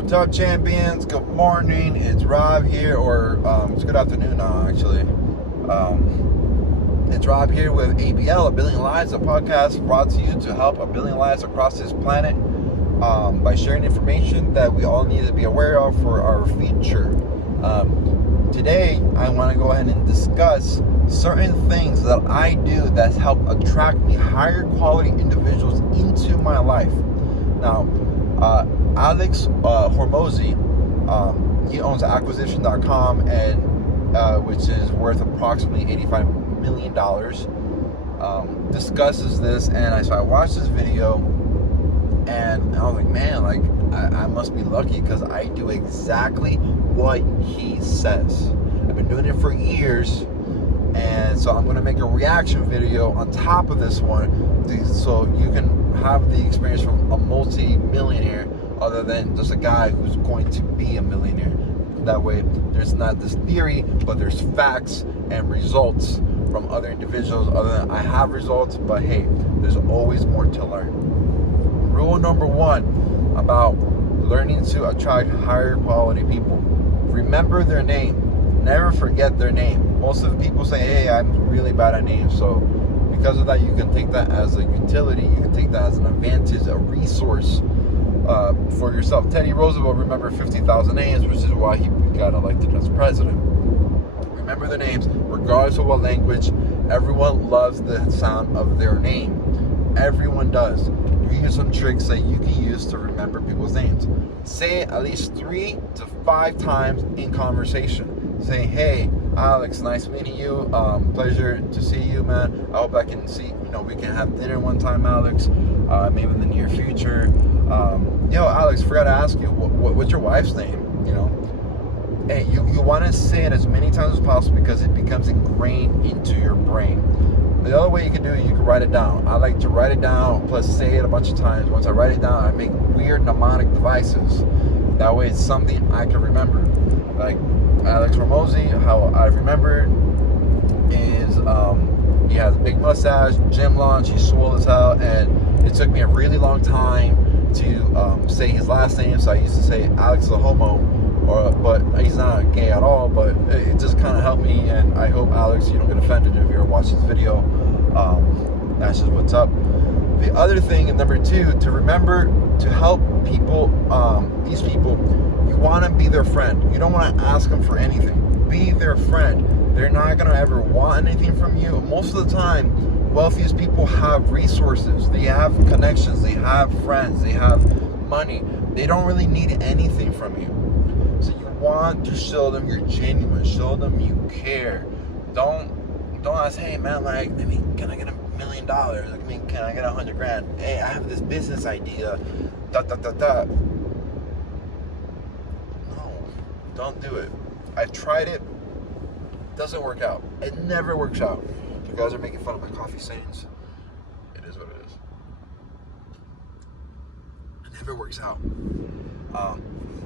What's up, champions? Good morning. It's Rob here, or it's good afternoon now, actually. It's Rob here with ABL, A Billion Lives, a podcast brought to you to help a billion lives across this planet by sharing information that we all need to be aware of for our future. Today, I want to go ahead and discuss certain things that I do that help attract me higher quality individuals into my life. Now, Alex Hormozi, he owns acquisition.com, and which is worth approximately $85 million, discusses this. And so I watched this video, and I was like, man, like I must be lucky because I do exactly what he says. I've been doing it for years, and so I'm going to make a reaction video on top of this one, so you can have the experience from a multi-millionaire other than just a guy who's going to be a millionaire. That way there's not this theory, but there's facts and results from other individuals. Other than I have results, but hey, there's always more to learn. Rule number one about learning to attract higher quality people: remember their name. Never forget their name. Most of the people say, hey, I'm really bad at names. So because of that, you can take that as a utility. You can take that as an advantage, a resource for yourself. Teddy Roosevelt remembered 50,000 names, which is why he got elected as president. Remember their names, regardless of what language. Everyone loves the sound of their name. Everyone does. Use some tricks that you can use to remember people's names. Say it at least 3 to 5 times in conversation. Say, hey, Alex, nice meeting you. Pleasure to see you, man. I hope I can see, we can have dinner one time, Alex. Maybe in the near future. Alex, forgot to ask you, what's your wife's name? Hey, you want to say it as many times as possible because it becomes ingrained into your brain. The other way you can do it, you can write it down. I like to write it down, plus say it a bunch of times. Once I write it down, I make weird mnemonic devices. That way it's something I can remember. Like Alex Hormozi, how I remember is he has a big mustache, gym launch, he's swole as hell, and it took me a really long time to say his last name, so I used to say Alex the Homo, but he's not gay at all, but it just kind of helped me, and I hope, Alex, you don't get offended if you're watching this video. That's just what's up. The other thing, and number 2, to remember to help people, these people, you want to be their friend. You don't want to ask them for anything. Be their friend. They're not going to ever want anything from you. Most of the time, wealthiest people have resources. They have connections. They have friends. They have money. They don't really need anything from you. So you want to show them you're genuine. Show them you care. Don't ask, hey man, like, can I get $1 million? Can I get $100,000? Hey, I have this business idea. No, don't do it. I've tried it. Doesn't work out. It never works out. You guys are making fun of my coffee stains. It is what it is. It never works out.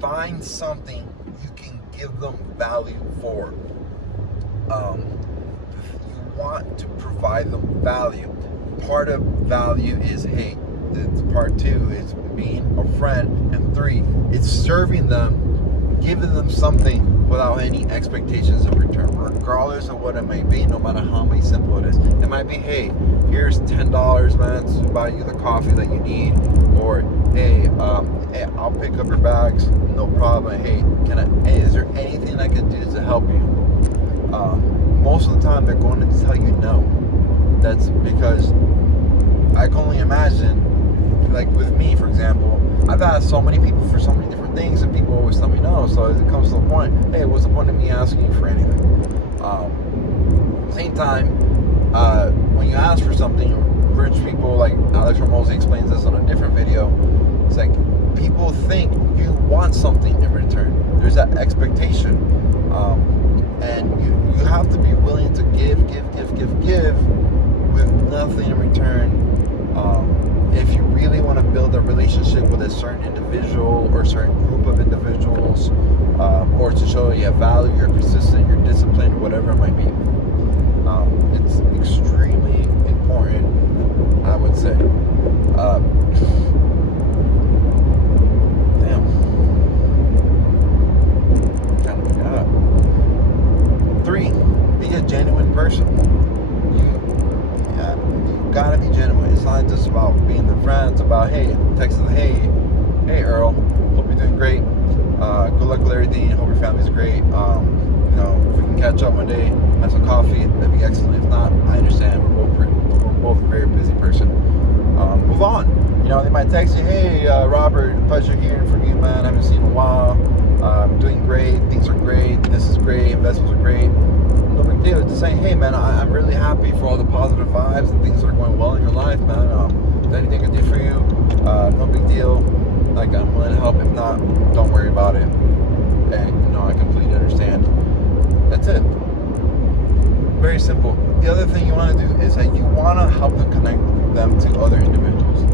Find something you can give them value for. You want to provide them value. Part of value is, hey, part 2 is being a friend, and 3, it's serving them, giving them something without any expectations in return, regardless of what it may be, no matter how simple it is. It might be, hey, here's $10, man, to buy you the coffee that you need, or hey, I'll pick up your bags, no problem. Hey, is there anything I can do to help you? Most of the time, they're going to tell you no. That's because I can only imagine, like with me, for example, I've asked so many people for so many different things, and people always tell me no. So it comes to the point, hey, what's the point of me asking you for anything? Same time, when you ask for something, rich people, like Alex Hormozi explains this on a different video, it's like people think you want something in return. There's that expectation, and you have to be willing to give with nothing in return. If you really want to build a relationship with a certain individual or a certain group of individuals, or to show you have value, you're persistent, you're disciplined, whatever it might be, it's extremely important, I would say. Damn. great. Good luck with everything. Hope your family's great. You know, if we can catch up one day, have some coffee, that'd be excellent. If not, I understand. We're both a very busy person. Move on. You know, they might text you, hey, Robert, pleasure hearing from you, man. I haven't seen you in a while. I'm doing great. Things are great. This is great. Investments are great. No big deal. Just saying, hey, man, I'm really happy for all the positive vibes and things that are going well in your life, man. If anything I can do for you, no big deal. Like, I'm willing to help. If not, don't worry about it. And, you know, I completely understand. That's it. Very simple. The other thing you want to do is that you want to help them connect them to other individuals.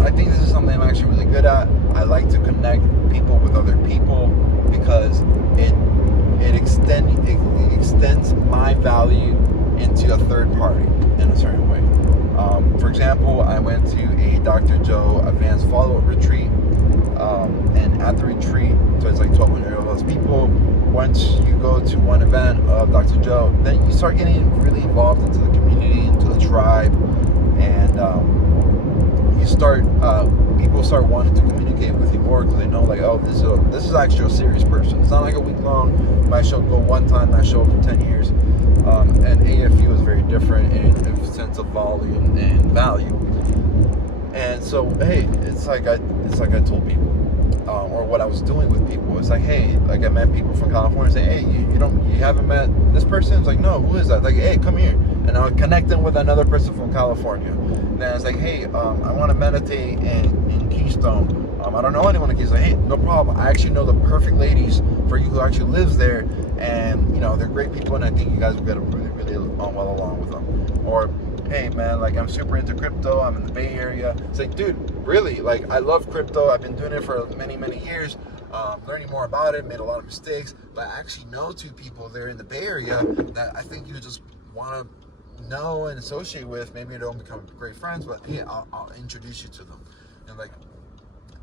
I think this is something I'm actually really good at. I like to connect people with other people because it extends my value into a third party in a certain way. For example, I went to a Dr. Joe advanced follow-up retreat, and at the retreat, so it's like 1,200 of those people. Once you go to one event of Dr. Joe, then you start getting really involved into the community, into the tribe, and people start wanting to communicate with you more because they know, like, oh, this is actually a serious person. It's not like a week long. My show go one time, my show for 10 years. And AFU is very different in sense of volume and value. And so, hey, it's like I told people, or what I was doing with people. It's like, hey, like I met people from California, say, hey, you haven't met this person? It's like, no, who is that? Like, hey, come here, and I would connect them with another person from California. And then it's like, hey, I want to meditate in Keystone. I don't know anyone in Keystone. Hey, no problem. I actually know the perfect ladies for you who actually lives there, and you know they're great people, and I think you guys will get really, really well along with them. Or, hey man, like I'm super into crypto. I'm in the Bay Area. It's like, dude, really? Like I love crypto. I've been doing it for many, many years. Learning more about it. Made a lot of mistakes, but I actually know two people there in the Bay Area that I think you just want to know and associate with. Maybe you don't become great friends, but hey, I'll introduce you to them.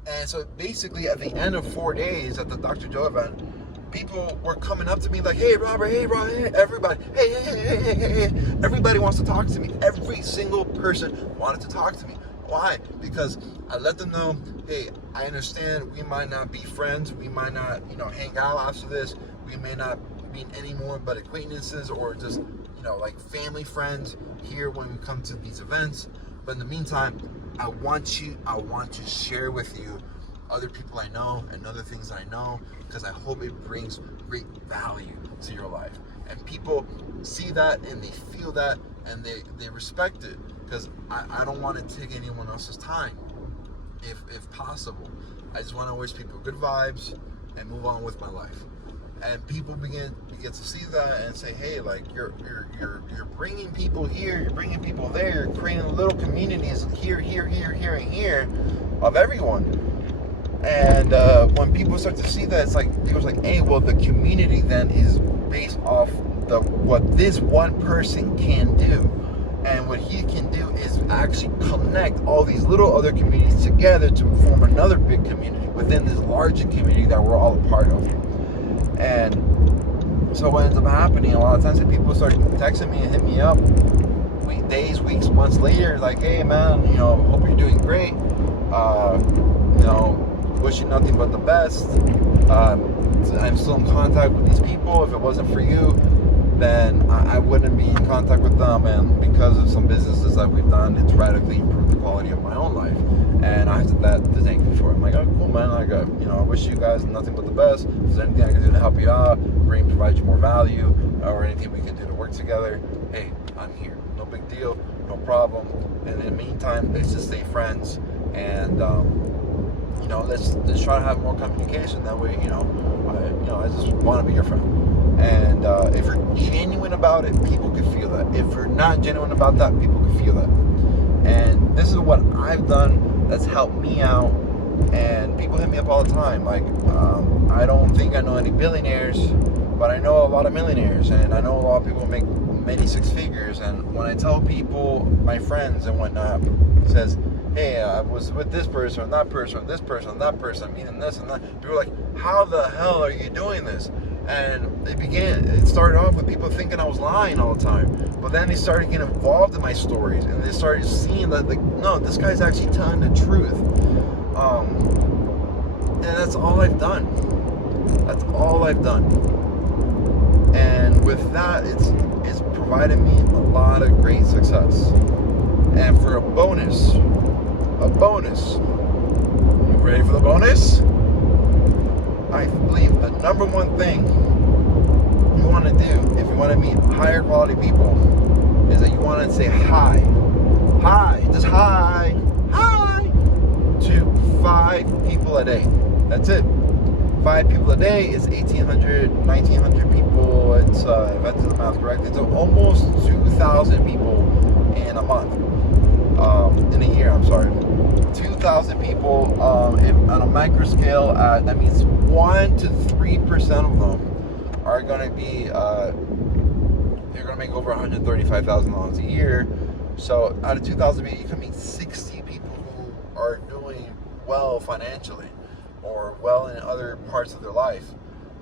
And so basically at the end of 4 days at the Dr. Joe event, people were coming up to me like, hey Robert, hey everybody, hey, everybody wants to talk to me. Every single person wanted to talk to me. Why? Because I let them know, hey, I understand we might not be friends, we might not, hang out after this, we may not be any more but acquaintances or just, like family friends here when we come to these events. But in the meantime, I want to share with you other people I know and other things I know, because I hope it brings great value to your life. And people see that and they feel that and they respect it, because I don't want to take anyone else's time if possible. I just want to wish people good vibes and move on with my life. And people begin to see that and say, hey, like you're bringing people here, you're bringing people there, you're creating little communities here, and here of everyone. And when people start to see that, it's like people's like, hey, well, the community then is based off what this one person can do, and what he can do is actually connect all these little other communities together to form another big community within this larger community that we're all a part of. And so what ends up happening a lot of times is people start texting me and hit me up days, weeks, months later, like, hey man, hope you're doing great, wish you nothing but the best. I'm still in contact with these people. If it wasn't for you, then I wouldn't be in contact with them, and because of some businesses that we've done, it's radically improved the quality of my own life, and I have to thank you for it. I'm like, oh cool man, like I wish you guys nothing but the best. If there's anything I can do to help you out, provide you more value, or anything we can do to work together, hey, I'm here. No big deal, no problem. And in the meantime, let's just stay friends, and let's try to have more communication. That way, I just want to be your friend. And if you're genuine about it, people can feel that. If you're not genuine about that, people can feel that. And this is what I've done that's helped me out. And people hit me up all the time. Like, I don't think I know any billionaires, but I know a lot of millionaires, and I know a lot of people make many six figures. And when I tell people, my friends and whatnot, it says, hey, I was with this person, or that person, or this person, or that person, meaning this and that. People were like, how the hell are you doing this? And it started off with people thinking I was lying all the time. But then they started getting involved in my stories, and they started seeing that, like, no, this guy's actually telling the truth. that's all I've done. That's all I've done. And with that, it's provided me a lot of great success. And for a bonus, you ready for the bonus? I believe the number one thing you want to do if you want to meet higher quality people is that you want to say hi, just hi to 5 people a day. That's it. 5 people a day is 1,800, 1,900 people. It's if I did the math correctly, it's almost 2,000 people in a month. In a year, I'm sorry. 2,000 people. On a micro scale, that means 1 to 3% of them are going to be. They're going to make over $135,000 a year. So out of 2,000 people, you can meet 60 people who are doing well financially or well in other parts of their life.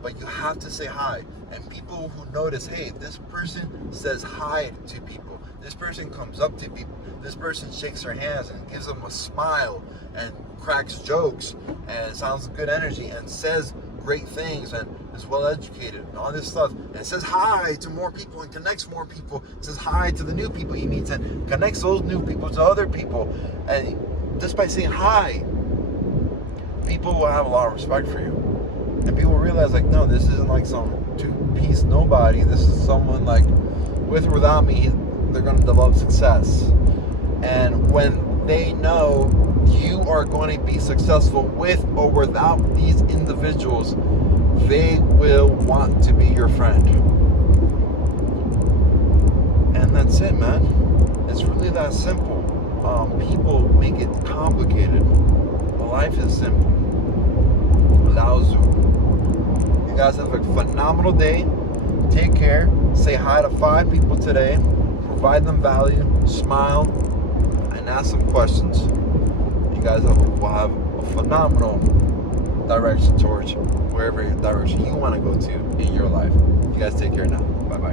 But you have to say hi. And people who notice, hey, this person says hi to people. This person comes up to people. This person shakes their hands and gives them a smile and cracks jokes and sounds good energy and says great things and is well educated and all this stuff, and says hi to more people and connects more people, says hi to the new people he meets and connects those new people to other people. And just by saying hi, people will have a lot of respect for you. And people realize, like, no, this isn't like some two-piece nobody. This is someone, like, with or without me, they're going to develop success. And when they know you are going to be successful with or without these individuals, they will want to be your friend. And that's it, man. It's really that simple. People make it complicated. Life is simple. Lao Tzu. You guys have a phenomenal day. Take care. Say hi to 5 people today. Provide them value. Smile. And ask some questions. You guys will have a phenomenal direction towards wherever direction you want to go to in your life. You guys take care now. Bye-bye.